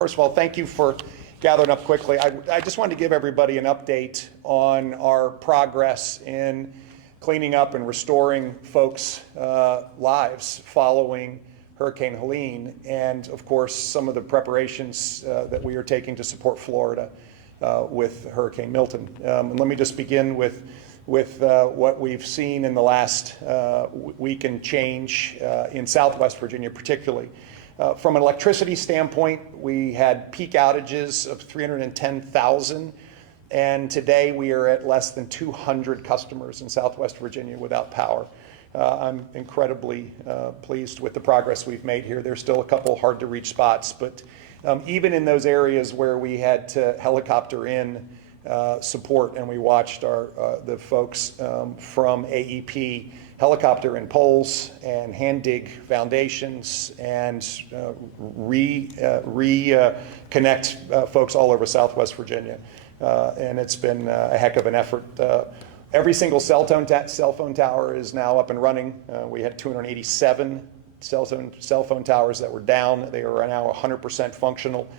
First of all, thank you for gathering up quickly. I just wanted to give everybody an update on our progress in cleaning up and restoring folks' lives following Hurricane Helene, and of course some of the preparations that we are taking to support Florida with Hurricane Milton. And let me just begin with what we've seen in the last week and change in Southwest Virginia particularly. From an electricity standpoint, we had peak outages of 310,000, and today we are at less than 200 customers in Southwest Virginia without power. I'm incredibly pleased with the progress we've made here. There's still a couple hard to reach spots, but even in those areas where we had to helicopter in support, and we watched the folks from AEP helicopter in poles and hand dig foundations and reconnect folks all over Southwest Virginia. And it's been a heck of an effort. Every single cell phone tower is now up and running. We had 287 cell phone towers that were down. They are now 100% functional.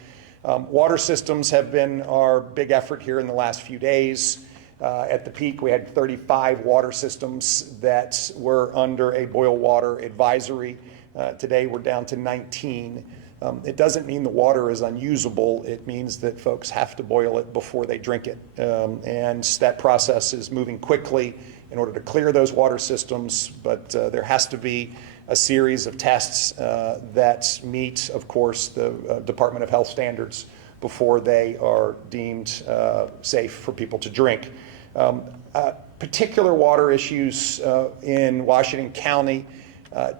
Water systems have been our big effort here in the last few days. At the peak, we had 35 water systems that were under a boil water advisory. Today, we're down to 19. It doesn't mean the water is unusable. It means that folks have to boil it before they drink it. And that process is moving quickly in order to clear those water systems, but there has to be a series of tests that meet, of course, the Department of Health standards before they are deemed safe for people to drink. Particular water issues in Washington County.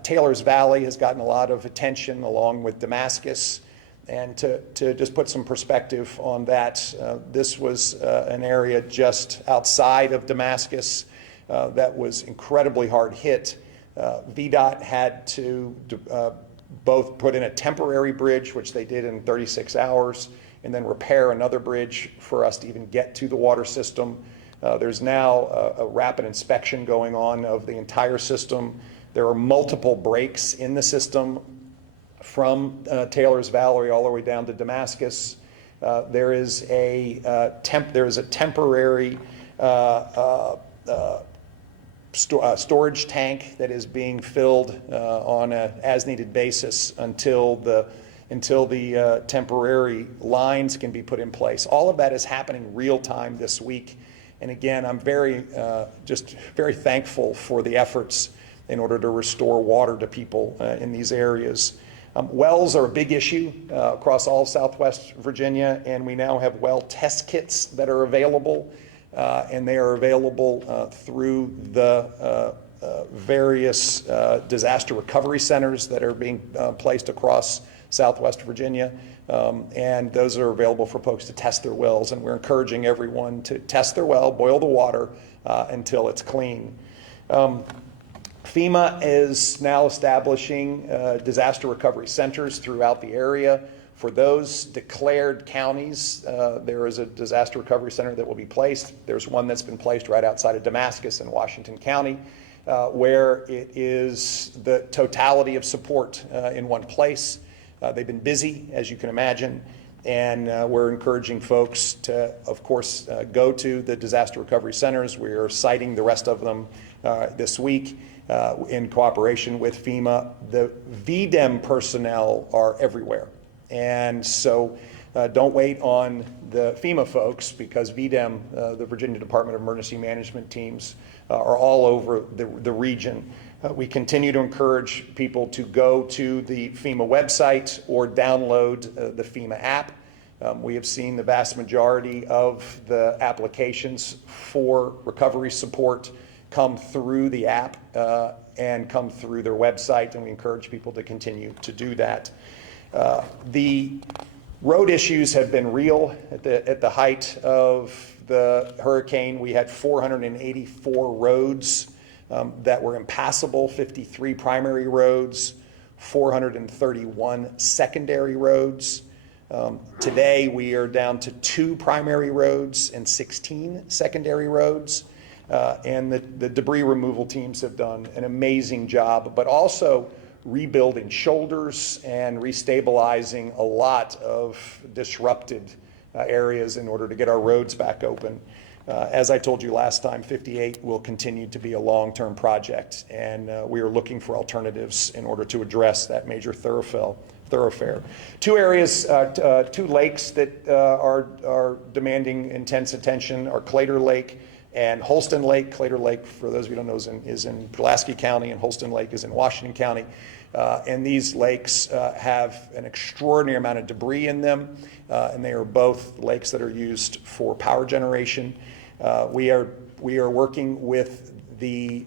Taylor's Valley has gotten a lot of attention along with Damascus. And to just put some perspective on that, this was an area just outside of Damascus that was incredibly hard hit. VDOT had to both put in a temporary bridge, which they did in 36 hours, and then repair another bridge for us to even get to the water system. There's now a rapid inspection going on of the entire system. There are multiple breaks in the system from Taylor's Valley all the way down to Damascus. There is a temporary storage tank that is being filled on an as-needed basis until the temporary lines can be put in place. All of that is happening real time this week. And again, I'm just very thankful for the efforts in order to restore water to people in these areas. Wells are a big issue across all of Southwest Virginia, and we now have well test kits that are available, and they are available through the various disaster recovery centers that are being placed across Southwest Virginia. And those are available for folks to test their wells, and we're encouraging everyone to test their well, boil the water until it's clean. FEMA is now establishing disaster recovery centers throughout the area. For those declared counties, there is a disaster recovery center that will be placed. There's one that's been placed right outside of Damascus in Washington County, where it is the totality of support in one place. They've been busy, as you can imagine, and we're encouraging folks to, of course, go to the disaster recovery centers. We are citing the rest of them this week in cooperation with FEMA. The VDEM personnel are everywhere, and so don't wait on the FEMA folks, because VDEM, the Virginia Department of Emergency Management teams, are all over the region. We continue to encourage people to go to the FEMA website or download the FEMA app. We have seen the vast majority of the applications for recovery support come through the app and come through their website, and we encourage people to continue to do that. The road issues have been real. At the height of the hurricane, we had 484 roads that were impassable, 53 primary roads, 431 secondary roads. Today, we are down to 2 primary roads and 16 secondary roads. And the debris removal teams have done an amazing job, but also rebuilding shoulders and restabilizing a lot of disrupted areas in order to get our roads back open. As I told you last time, 58 will continue to be a long-term project, and we are looking for alternatives in order to address that major thoroughfare. Two areas, two lakes that are demanding intense attention are Claytor Lake and Holston Lake. Claytor Lake, for those of you who don't know, is in Pulaski County, and Holston Lake is in Washington County. And these lakes have an extraordinary amount of debris in them, and they are both lakes that are used for power generation. We are working with the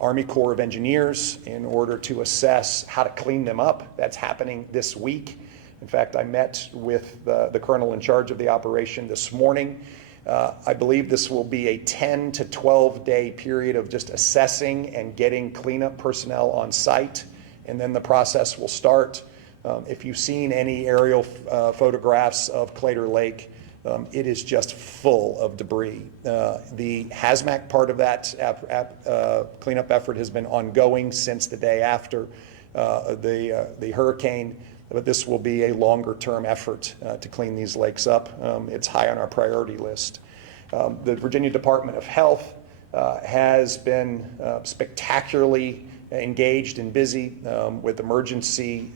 Army Corps of Engineers in order to assess how to clean them up. That's happening this week. In fact, I met with the colonel in charge of the operation this morning. I believe this will be a 10 to 12 day period of just assessing and getting cleanup personnel on site, and then the process will start. If you've seen any aerial photographs of Claytor Lake, it is just full of debris. The hazmat part of that cleanup effort has been ongoing since the day after the hurricane, but this will be a longer-term effort to clean these lakes up. It's high on our priority list. The Virginia Department of Health has been spectacularly engaged and busy with emergency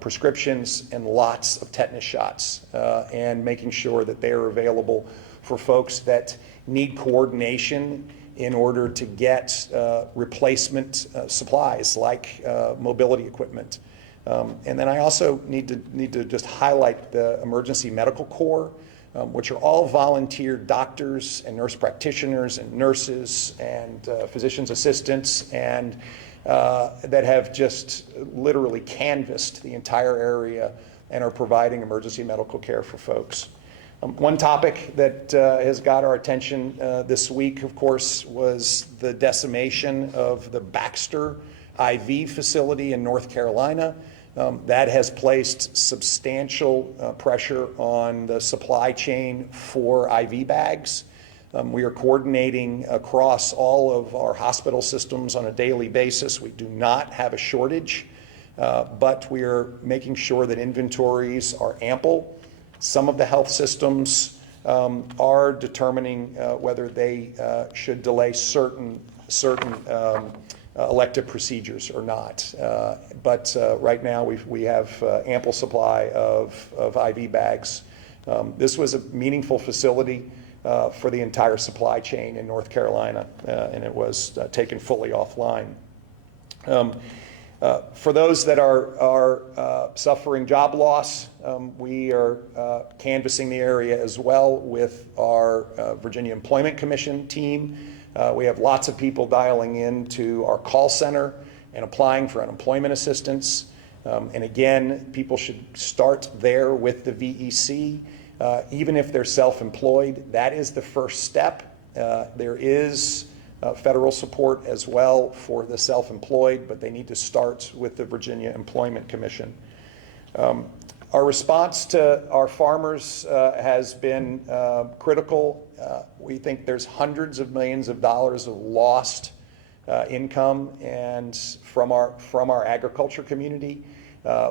prescriptions and lots of tetanus shots, and making sure that they are available for folks that need coordination in order to get replacement supplies like mobility equipment. And then I also need to just highlight the Emergency Medical Corps, which are all volunteer doctors and nurse practitioners and nurses and physician's assistants, and that have just literally canvassed the entire area and are providing emergency medical care for folks. One topic that has got our attention this week, of course, was the decimation of the Baxter IV facility in North Carolina. That has placed substantial pressure on the supply chain for IV bags. We are coordinating across all of our hospital systems on a daily basis. We do not have a shortage, but we are making sure that inventories are ample. Some of the health systems are determining whether they should delay certain elective procedures or not. But right now we have ample supply of IV bags. This was a meaningful facility for the entire supply chain in North Carolina, and it was taken fully offline. For those that are suffering job loss, we are canvassing the area as well with our Virginia Employment Commission team. We have lots of people dialing into our call center and applying for unemployment assistance. And again, people should start there with the VEC. Even if they're self-employed, that is the first step. There is federal support as well for the self-employed, but they need to start with the Virginia Employment Commission. Our response to our farmers has been critical. We think there's hundreds of millions of dollars of lost income and from our agriculture community.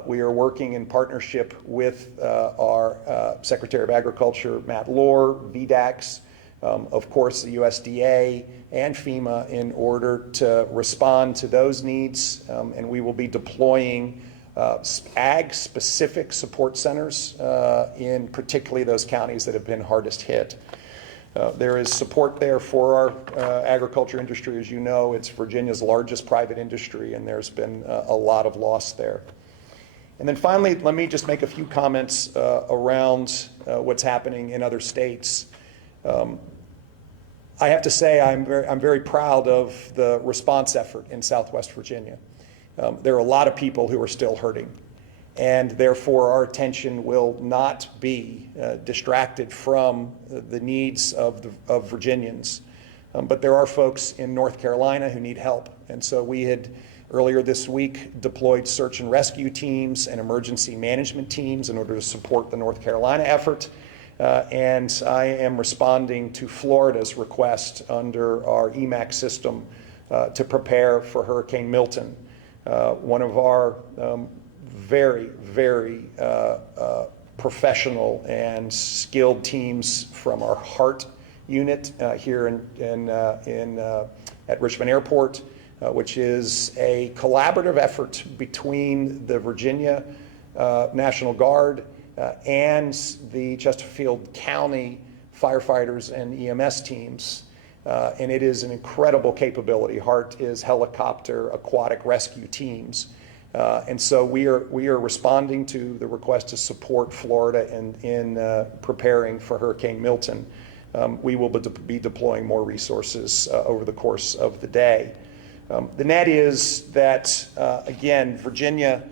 We are working in partnership with our Secretary of Agriculture, Matt Lohr, VDACS, of course the USDA and FEMA in order to respond to those needs, and we will be deploying ag-specific support centers in particularly those counties that have been hardest hit. There is support there for our agriculture industry. As you know, it's Virginia's largest private industry, and there's been a lot of loss there. And then finally, let me just make a few comments around what's happening in other states. I have to say I'm very proud of the response effort in Southwest Virginia. There are a lot of people who are still hurting, and therefore our attention will not be distracted from the needs of Virginians. But there are folks in North Carolina who need help, and so we had earlier this week deployed search and rescue teams and emergency management teams in order to support the North Carolina effort. And I am responding to Florida's request under our EMAC system to prepare for Hurricane Milton. one of our very, very professional and skilled teams from our Heart unit here at Richmond Airport, which is a collaborative effort between the Virginia National Guard and the Chesterfield County firefighters and EMS teams. And it is an incredible capability. Heart is helicopter aquatic rescue teams. And so we are responding to the request to support Florida in preparing for Hurricane Milton. We will be deploying more resources over the course of the day. The net is that, again, Virginia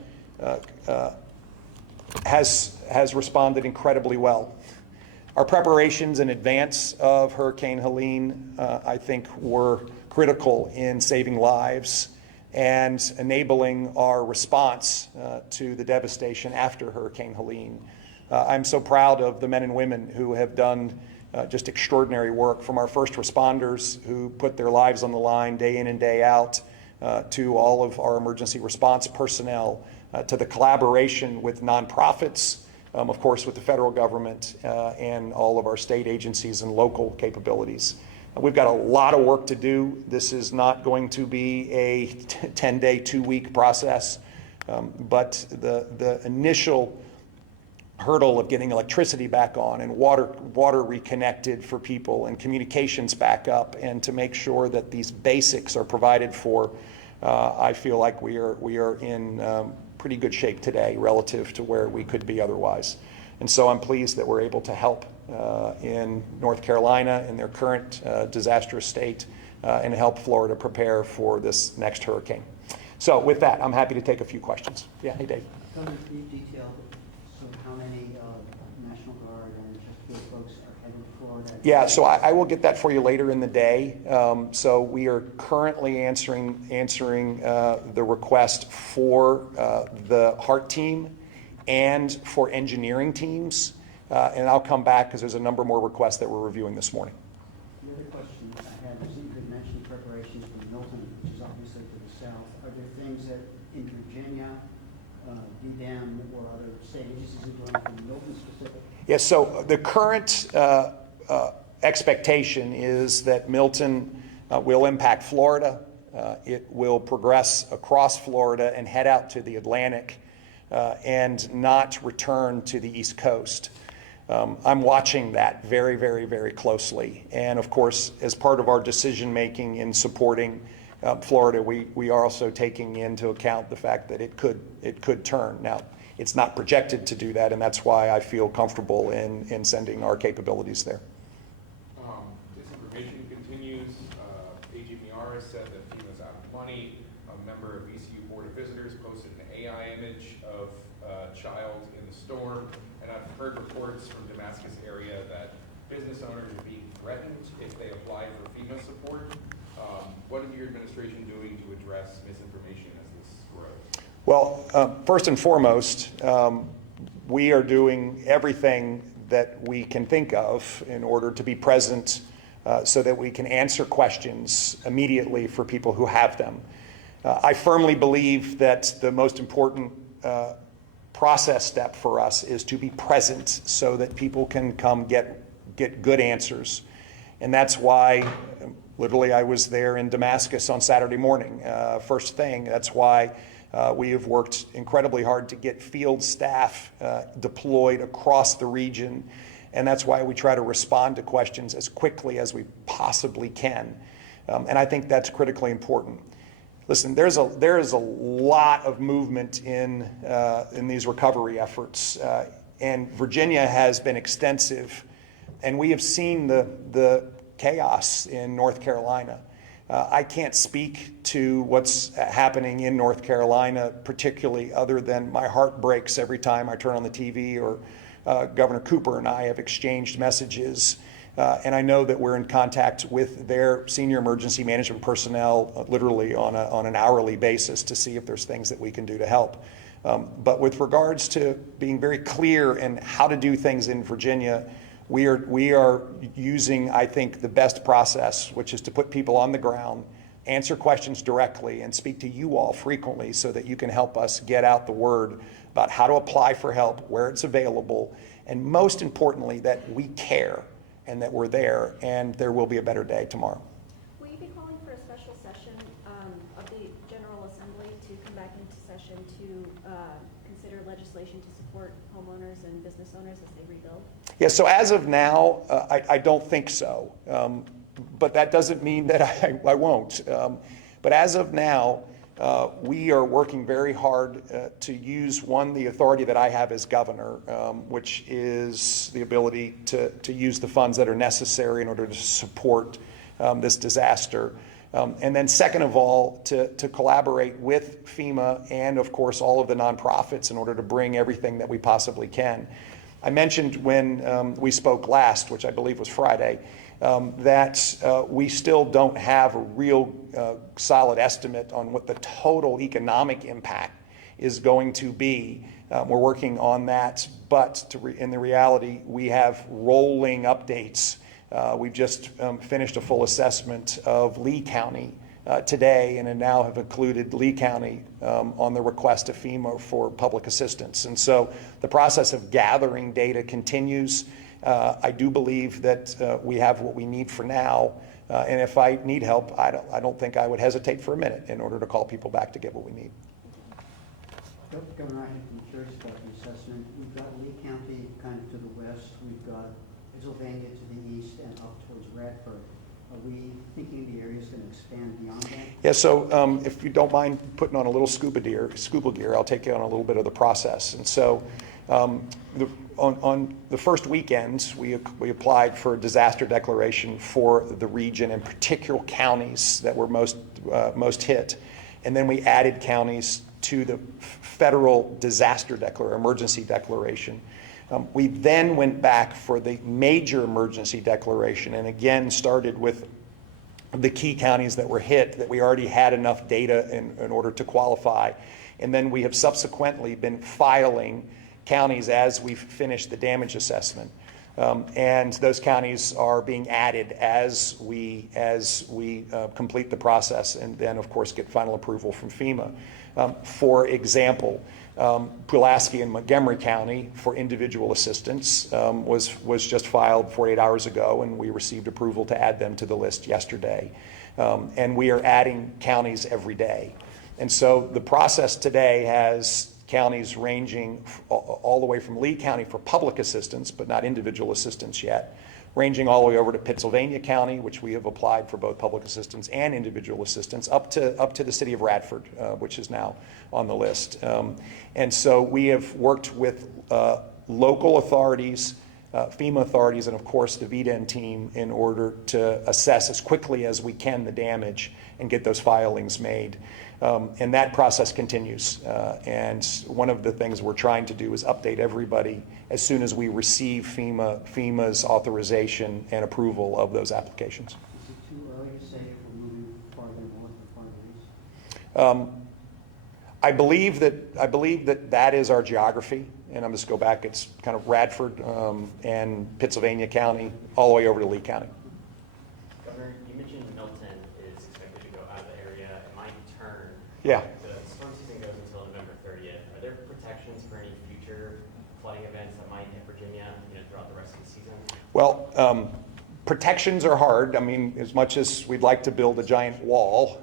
has responded incredibly well. Our preparations in advance of Hurricane Helene, I think, were critical in saving lives and enabling our response to the devastation after Hurricane Helene. I'm so proud of the men and women who have done just extraordinary work, from our first responders who put their lives on the line day in and day out, to all of our emergency response personnel, to the collaboration with nonprofits, of course with the federal government, and all of our state agencies and local capabilities. We've got a lot of work to do. This is not going to be a 10-day, 2-week process, but the initial hurdle of getting electricity back on and water reconnected for people and communications back up, and to make sure that these basics are provided for, I feel like we are in pretty good shape today relative to where we could be otherwise. And so I'm pleased that we're able to help in North Carolina in their current disastrous state, and help Florida prepare for this next hurricane. So with that, I'm happy to take a few questions. Yeah, hey Dave. Go into detail. So how many National Guard and Chesterfield folks are headed to Florida? Yeah, so I will get that for you later in the day. So we are currently answering the request for the Heart team and for engineering teams. And I'll come back because there's a number more requests that we're reviewing this morning. The other question I had was, you had mentioned preparations for Milton, which is obviously to the south. Are there things that in Virginia, BDAM, or other state agencies are doing for Milton specific? Yes, so the current expectation is that Milton will impact Florida. It will progress across Florida and head out to the Atlantic, and not return to the East Coast. I'm watching that very, very, very closely. And of course, as part of our decision making in supporting Florida, we are also taking into account the fact that it could turn. Now, it's not projected to do that, and that's why I feel comfortable in sending our capabilities there. Disinformation continues. AGPR has said that FEMA's out of money. A member of ECU Board of Visitors posted an AI image of a child in the storm. And I've heard reports from Damascus area that business owners are being threatened if they apply for FEMA support. What is your administration doing to address misinformation as this grows? Well, first and foremost, we are doing everything that we can think of in order to be present, so that we can answer questions immediately for people who have them. I firmly believe that the most important process step for us is to be present so that people can come get good answers. And that's why literally I was there in Damascus on Saturday morning, first thing. That's why we have worked incredibly hard to get field staff deployed across the region. And that's why we try to respond to questions as quickly as we possibly can. And I think that's critically important. Listen, there is a lot of movement in these recovery efforts, and Virginia has been extensive, and we have seen the chaos in North Carolina. I can't speak to what's happening in North Carolina particularly, other than my heart breaks every time I turn on the TV or Governor Cooper and I have exchanged messages. And I know that we're in contact with their senior emergency management personnel literally on an hourly basis to see if there's things that we can do to help. But with regards to being very clear in how to do things in Virginia, we are using, I think, the best process, which is to put people on the ground, answer questions directly, and speak to you all frequently so that you can help us get out the word about how to apply for help, where it's available, and most importantly, that we care and that we're there, and there will be a better day tomorrow. Will you be calling for a special session of the General Assembly to come back into session to consider legislation to support homeowners and business owners as they rebuild? Yeah, so as of now, I don't think so. But that doesn't mean that I won't. But as of now, we are working very hard to use, the authority that I have as governor, which is the ability to use the funds that are necessary in order to support this disaster. And then second of all, to collaborate with FEMA and of course all of the nonprofits in order to bring everything that we possibly can. I mentioned when we spoke last, which I believe was Friday, that we still don't have a real solid estimate on what the total economic impact is going to be. We're working on that, but in the reality, we have rolling updates. We've just finished a full assessment of Lee County today, and now have included Lee County on the request of FEMA for public assistance. And so the process of gathering data continues. I do believe that we have what we need for now, and if I need help, I don't think I would hesitate for a minute in order to call people back to get what we need. Governor, I'm curious about the assessment. We've got Lee County kind of to the west, we've got Pennsylvania to the east, and up towards Radford. Are we thinking the area is going to expand beyond that? Yeah, so if you don't mind putting on a little scuba gear, I'll take you on a little bit of the process. And so on the first weekend, we applied for a disaster declaration for the region, and particular counties that were most hit. And then we added counties to the federal emergency declaration. We then went back for the major emergency declaration, and again started with the key counties that were hit, that we already had enough data in order to qualify. And then we have subsequently been filing counties as we've finished the damage assessment. And those counties are being added as we complete the process, and then of course get final approval from FEMA. For example, Pulaski and Montgomery County for individual assistance was just filed 48 hours ago, and we received approval to add them to the list yesterday. And we are adding counties every day. And so the process today has counties ranging all the way from Lee County for public assistance, but not individual assistance yet, ranging all the way over to Pennsylvania County, which we have applied for both public assistance and individual assistance, up to the city of Radford, which is now on the list. And so we have worked with local authorities, FEMA authorities, and of course the VDEN team in order to assess as quickly as we can the damage and get those filings made. And that process continues. And one of the things we're trying to do is update everybody as soon as we receive FEMA's authorization and approval of those applications. Is it too early to say if we're moving farther north or farther east? I believe that is our geography. And I'm just go back, it's kind of Radford and Pennsylvania County all the way over to Lee County. Governor, you mentioned Milton is expected to go out of the area. It might turn. Yeah. The storm season goes until November 30th. Are there protections for any future flooding events that might hit Virginia, throughout the rest of the season? Well, protections are hard. I mean, as much as we'd like to build a giant wall,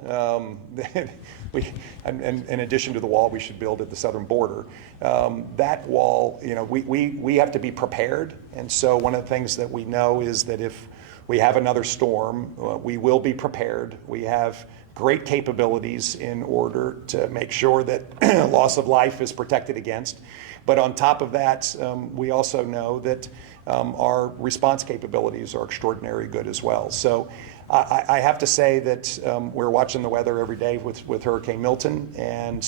in addition to the wall we should build at the southern border, that wall, we have to be prepared. And so one of the things that we know is that if we have another storm, we will be prepared. We have great capabilities in order to make sure that loss of life is protected against. But on top of that, we also know that our response capabilities are extraordinarily good as well. So I have to say that we're watching the weather every day with Hurricane Milton, and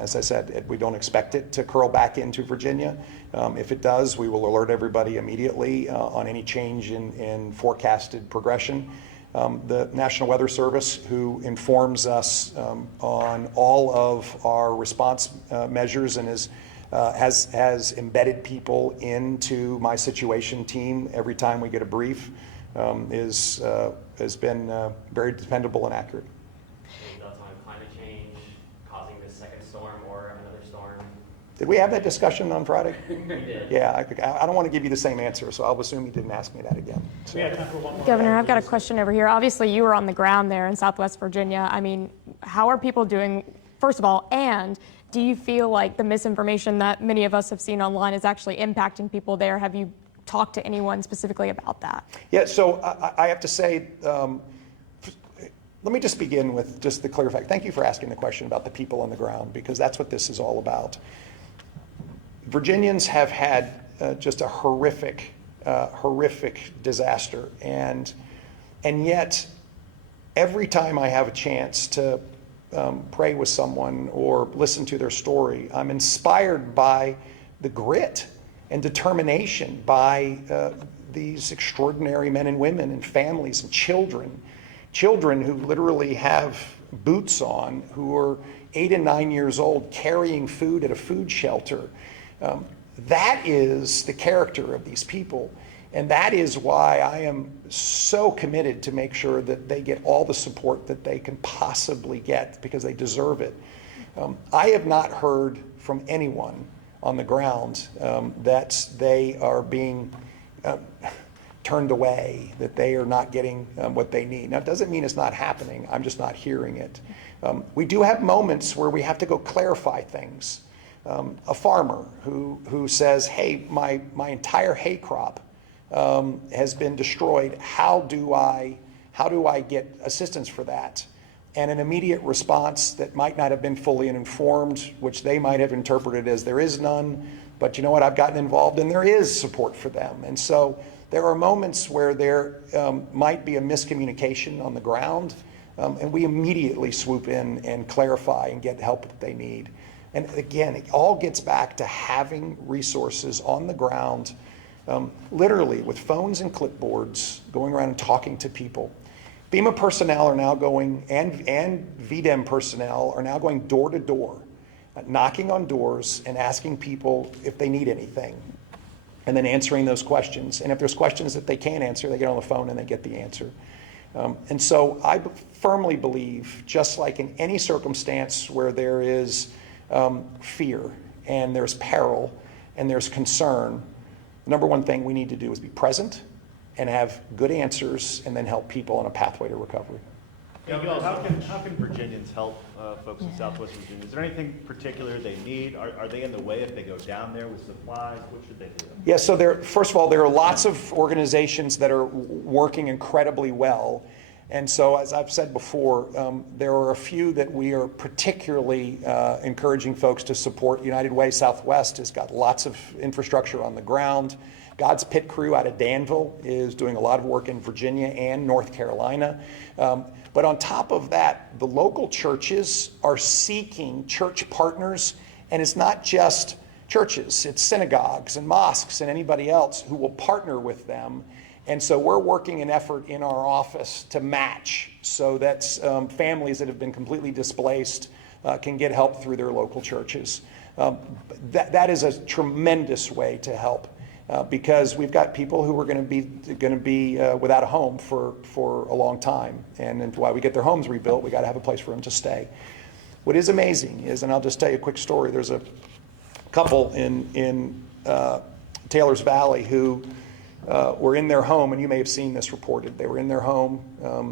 as I said, we don't expect it to curl back into Virginia. If it does, we will alert everybody immediately on any change in forecasted progression. The National Weather Service, who informs us on all of our response measures and has embedded people into my situation team every time we get a brief, has been very dependable and accurate. Did we have that discussion on Friday? We did. Yeah, I don't want to give you the same answer, so I'll assume you didn't ask me that again. So. We have time for one more. Governor, I've got a question over here. Obviously, you were on the ground there in Southwest Virginia. I mean, how are people doing, first of all, and do you feel like the misinformation that many of us have seen online is actually impacting people there? Have you talked to anyone specifically about that? Yeah, so I have to say, let me just begin with just the clear fact. Thank you for asking the question about the people on the ground, because that's what this is all about. Virginians have had just a horrific disaster, and yet every time I have a chance to pray with someone or listen to their story, I'm inspired by the grit and determination by these extraordinary men and women and families and children who literally have boots on, who are 8 and 9 years old carrying food at a food shelter. That is the character of these people. And that is why I am so committed to make sure that they get all the support that they can possibly get, because they deserve it. I have not heard from anyone on the ground that they are being turned away, that they are not getting what they need. Now, it doesn't mean it's not happening. I'm just not hearing it. We do have moments where we have to go clarify things. A farmer who says, hey, my entire hay crop has been destroyed. How do I get assistance for that? And an immediate response that might not have been fully informed, which they might have interpreted as there is none, but you know what, I've gotten involved and there is support for them. And so there are moments where there might be a miscommunication on the ground, and we immediately swoop in and clarify and get the help that they need. And again, it all gets back to having resources on the ground, literally with phones and clipboards, going around and talking to people. FEMA personnel are now going, and VDEM personnel are now going door to door, knocking on doors and asking people if they need anything, and then answering those questions. And if there's questions that they can't answer, they get on the phone and they get the answer. And so I firmly believe, just like in any circumstance where there is fear and there's peril and there's concern, the number one thing we need to do is be present and have good answers, and then help people on a pathway to recovery. Governor, how can Virginians help folks in Southwest Virginia? Is there anything particular they need? Are they in the way if they go down there with supplies? What should they do? Yeah, so first of all, there are lots of organizations that are working incredibly well. And so, as I've said before, there are a few that we are particularly encouraging folks to support. United Way Southwest has got lots of infrastructure on the ground. God's Pit Crew out of Danville is doing a lot of work in Virginia and North Carolina. But on top of that, the local churches are seeking church partners, and it's not just churches, it's synagogues and mosques and anybody else who will partner with them. And so we're working an effort in our office to match, so that families that have been completely displaced can get help through their local churches. That is a tremendous way to help. Because we've got people who are going to be without a home for a long time, and while we get their homes rebuilt, we got to have a place for them to stay. What is amazing is, and I'll just tell you a quick story. There's a couple in Taylor's Valley who were in their home, and you may have seen this reported. They were in their home.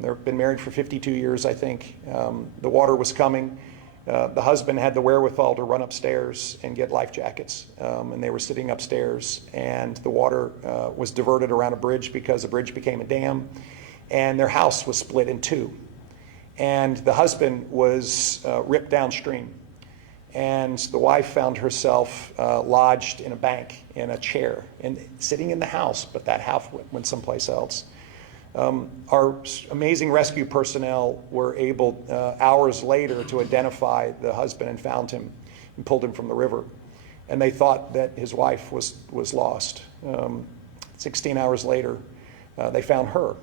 They've been married for 52 years, I think. The water was coming. The husband had the wherewithal to run upstairs and get life jackets, and they were sitting upstairs, and the water was diverted around a bridge because the bridge became a dam, and their house was split in two, and the husband was ripped downstream, and the wife found herself lodged in a bank in a chair and sitting in the house, but that house went someplace else. Our amazing rescue personnel were able, hours later, to identify the husband and found him and pulled him from the river. And they thought that his wife was lost. 16 hours later, they found her.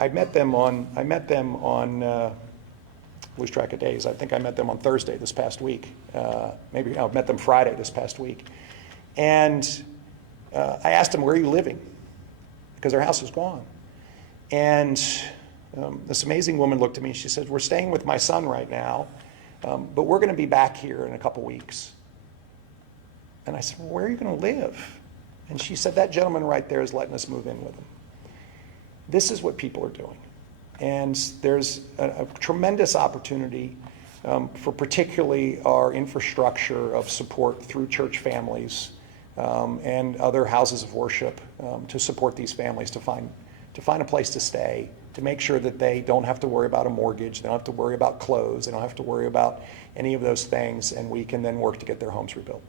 I met them on lose track of days. I think I met them on Thursday this past week. Maybe I met them Friday this past week. And I asked them, where are you living? Because their house was gone. And this amazing woman looked at me and she said, we're staying with my son right now, but we're going to be back here in a couple weeks. And I said, well, where are you going to live? And she said, that gentleman right there is letting us move in with him. This is what people are doing. And there's a tremendous opportunity for particularly our infrastructure of support through church families and other houses of worship to support these families to find a place to stay, to make sure that they don't have to worry about a mortgage, they don't have to worry about clothes, they don't have to worry about any of those things, and we can then work to get their homes rebuilt.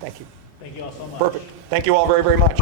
Thank you. Thank you all so much. Perfect. Thank you all very, very much.